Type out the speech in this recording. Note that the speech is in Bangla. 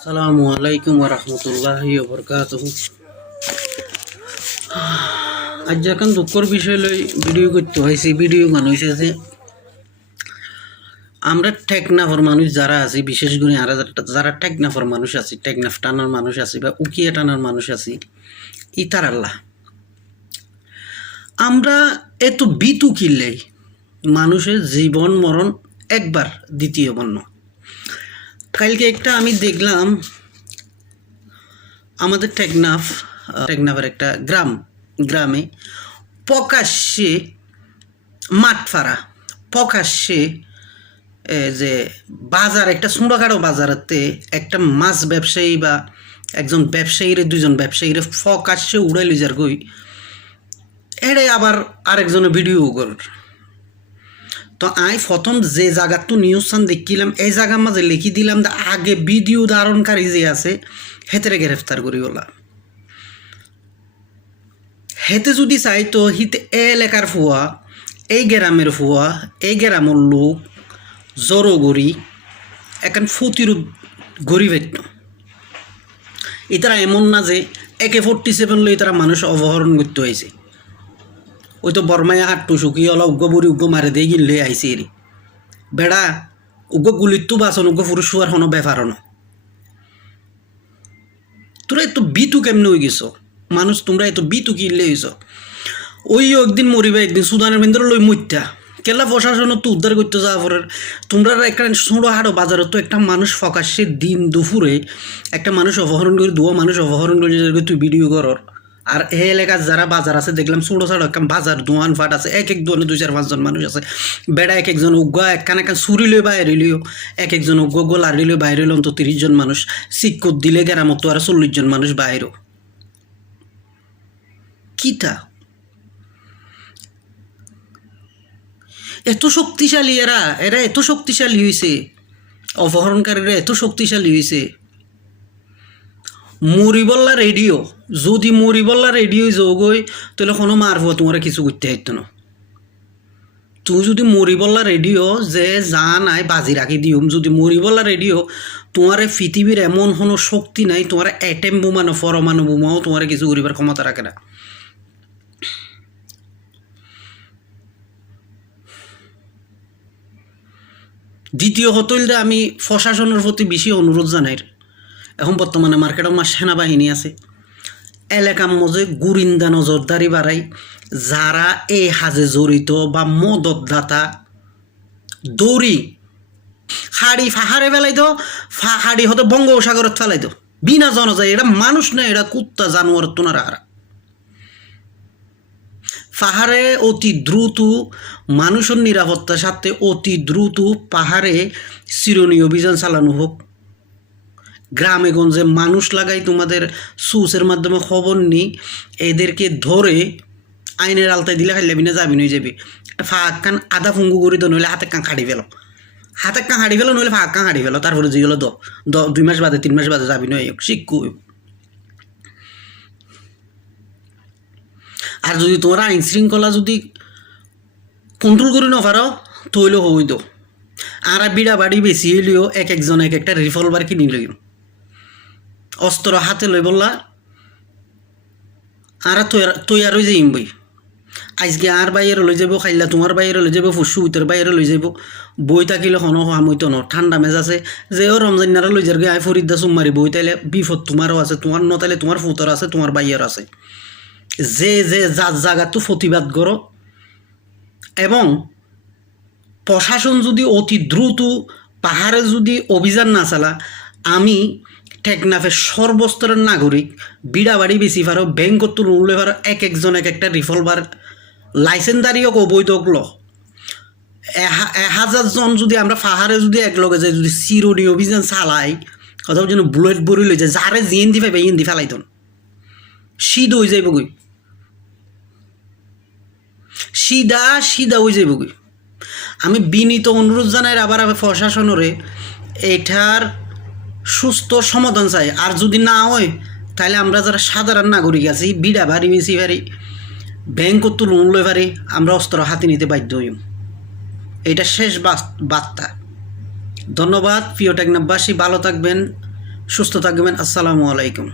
আসসালামু আলাইকুম ওয়া রাহমাতুল্লাহি ওয়া বারাকাতুহু। আজ এখন দুঃখের বিষয় লই ভিডিও করতে হয়েছে। ভিডিও গান হয়েছে যে আমরা টেকনাফর মানুষ যারা আছি, বিশেষ করে যারা টেকনাফর মানুষ আছি, টেকনাফ টানার মানুষ আছি বা উকিয়া টানার মানুষ আছি, ইতার আল্লাহ আমরা এত বিতু কিনলেই মানুষের জীবন মরণ একবার দ্বিতীয় বন্য। কালকে একটা আমি দেখলাম আমাদের টেকনাফের একটা গ্রামে প্রকাশ্যে মাঠফাড়া প্রকাশ্যে যে বাজার, একটা ছোটোখাটো বাজারেতে একটা মাছ ব্যবসায়ী বা একজন ব্যবসায়ীরে দুজন ব্যবসায়ীরে প্রকাশ্যে উড়াই লইজার গই এড়ে আবার আরেকজনে ভিডিও কর। তো আই প্রথম যে জায়গাতো নিউজ চান দেখিলাম এই জায়গার মাঝে লিখি দিলাম আগে ভিডিও ধারণকারী যে আছে হেতেরে গ্রেফতার করি ওলা। হেতে যদি চাই তো হিতে এলাকার ফুয়া, এই গ্রামের ফুয়া, এই গ্রামের লোক জড়ো করি এখন প্রতিরোধ গড়ি পাইত। এটারা এমন না যে AK-47 লই তারা মানুষ অপহরণ করতে হয়েছে। ওই তো বর্মায় হাট্টু শুকিয়ে ওলা উগ্র বুড়ি উগ্র মারে দিয়ে গিয়ে লই আইসি এরি বেড়া উগ্র গুলিতো বাসন উগ্র পুরুষ হওয়ার কোনো ব্যাপার না। তোরা এত বিতু কেমনে হয়ে গেছ মানুষ, তোমরা এত বিতু কিনলে হয়েছ। ওই একদিন মরিবা, একদিন সুদানের ভিতরে লই মইতা কেলা প্রশাসন তো উদ্ধার করতে যাওয়া পরের তোমরা একটা ছোটো হাড়ো বাজারে তো একটা মানুষ ফকাশে দিন দুপুরে একটা মানুষ অপহরণ করে দুয়া মানুষ অপহরণ করে তুই ভিডিও করর। আর এই এলাকার যারা বাজার আছে দেখলাম ছোটো ছাড়ো একটা বাজার দোয়ান ফাট আছে, এক দোয়ানে 2-4-5 জন মানুষ আছে। বেড়া এক একজন উগ্র একখান চুরি লই বাইরে লিও, এক একজন উগ্র লাড়ি লই বাইরে হইল অন্তত 30 জন মানুষ, শিক্ষক দিলে গেরামতো আর 40 জন মানুষ বাইরেও। কিটা এত শক্তিশালী এরা এত শক্তিশালী হয়েছে, অপহরণকারীরা এত শক্তিশালী হয়েছে। মরিবল্লা রেডিও যদি মরিবল্লা রেডিও যোগই তাহলে কোনো মারব তোমার কিছু করতে হইতো না। তুই যদি মরিবল্লা রেডিও যে যা নাই বাজি রাখি দিও, যদি মরিবল্লা রেডিও তোমার পৃথিবীর এমন কোনো শক্তি নাই, তোমার অ্যাটেম বোমা না পরমাণু বোমাও তোমার কিছু করিবার ক্ষমতা রাখে না। দ্বিতীয় হতইলদে আমি প্রশাসনের প্রতি বেশি অনুরোধ জানাই। এখন বর্তমানে মার্কেটের মাস সেনাবাহিনী আছে, এলাকার মধ্যে গুরিন্দা নজরদারি বাড়াই, যারা এই হাজে জড়িত বা মদতদাতা দৌড়ি হাড়ি ফাহারে ফেলাই দো, হাড়ি হতে বঙ্গোপসাগরত ফেলাই দো বিনা জনজায়। এটা মানুষ না, এটা কুত্তা জানোয়ার তোনারা হারা। পাহাড়ে অতি দ্রুত মানুষের নিরাপত্তার সাথে অতি দ্রুত পাহাড়ে চিরুনি অভিযান চালানো হোক। গ্রামে গঞ্জে মানুষ লাগাই তোমাদের সুসের মাধ্যমে খবর নি এদেরকে ধরে আইনের আলতায় দিলে খাইলে বিনা যাবি নই যাবি। ফাঁক কান আধা ফুঙ্গু করি তো নইলে হাতে কান হাঁড়ি ফেলো, হাতে কান হাঁড়ি ফেলো নইলে ফাঁক কান হাঁড়ি ফেলো। তারপরে যেগুলো 2 মাস বাদে 3 মাস বাদে যাবি নই শিক্ষু। আর যদি তোমরা আইন শৃঙ্খলা যদি কন্ট্রোল করে না পারো তৈলেও হই দো। আর বিড়া বাড়ি বেশি হইলেও এক একজন এক একটা রিভলভার কিনি লই, অস্ত্র হাতে লই বললা আর তৈয়ার হয়ে যাইম বই। আজকে আর বাইরে লই যাব, খাইলা তোমার বাইরে লই যাব, ফুসু উইতের বাইরে লই যাব। বই থাকিলে কোনো হামইতো ন, ঠান্ডা মেজ আছে যে ও রমজানারা লই যার গে আই ফরিদা চুম্মারি বই তাইলে বিপদ তোমারও আছে, তোমার নতাইলে তোমার ফুতর আছে, তোমার বাইয়ের আছে। যে যে যার জায়গাতো প্রতিবাদ করো। এবং প্রশাসন যদি অতি দ্রুত পাহাড়ে যদি অভিযান না চালা, আমি টেকনাফের সর্বস্তরের নাগরিক বিড়াবাড়ি বেশি পারো, ব্যাংক তুলে পারো, এক একজন এক একটা রিভলভার লাইসেন্সদারি হোক অবৈধ হোক 1000 জন যদি আমরা পাহাড়ে যদি একলগে যাই যদি চিরুনি অভিযান চালাই, কথা যেন বুলেট বড়ি লই যায়, যারে জিন দি পাইবে ইন দি ফেলাইত সিধ হয়ে যাইব গই, সিধা হয়ে যাইব গই। আমি বিনীত অনুরোধ জানাই আবার প্রশাসনরে এটার সুস্থ সমাধান চাই। আর যদি না হয় তাহলে আমরা যারা সাধারণ নাগরিক আছি বিড়া ভারী বেশি ভারী ব্যাংক তো লোন লই পারি, আমরা অস্ত্র হাতে নিতে বাধ্য হইম। এটা শেষ বার্তা। ধন্যবাদ প্রিয় টেকনাফবাসী, ভালো থাকবেন। সুস্থ থাকবেন। আসসালামু আলাইকুম।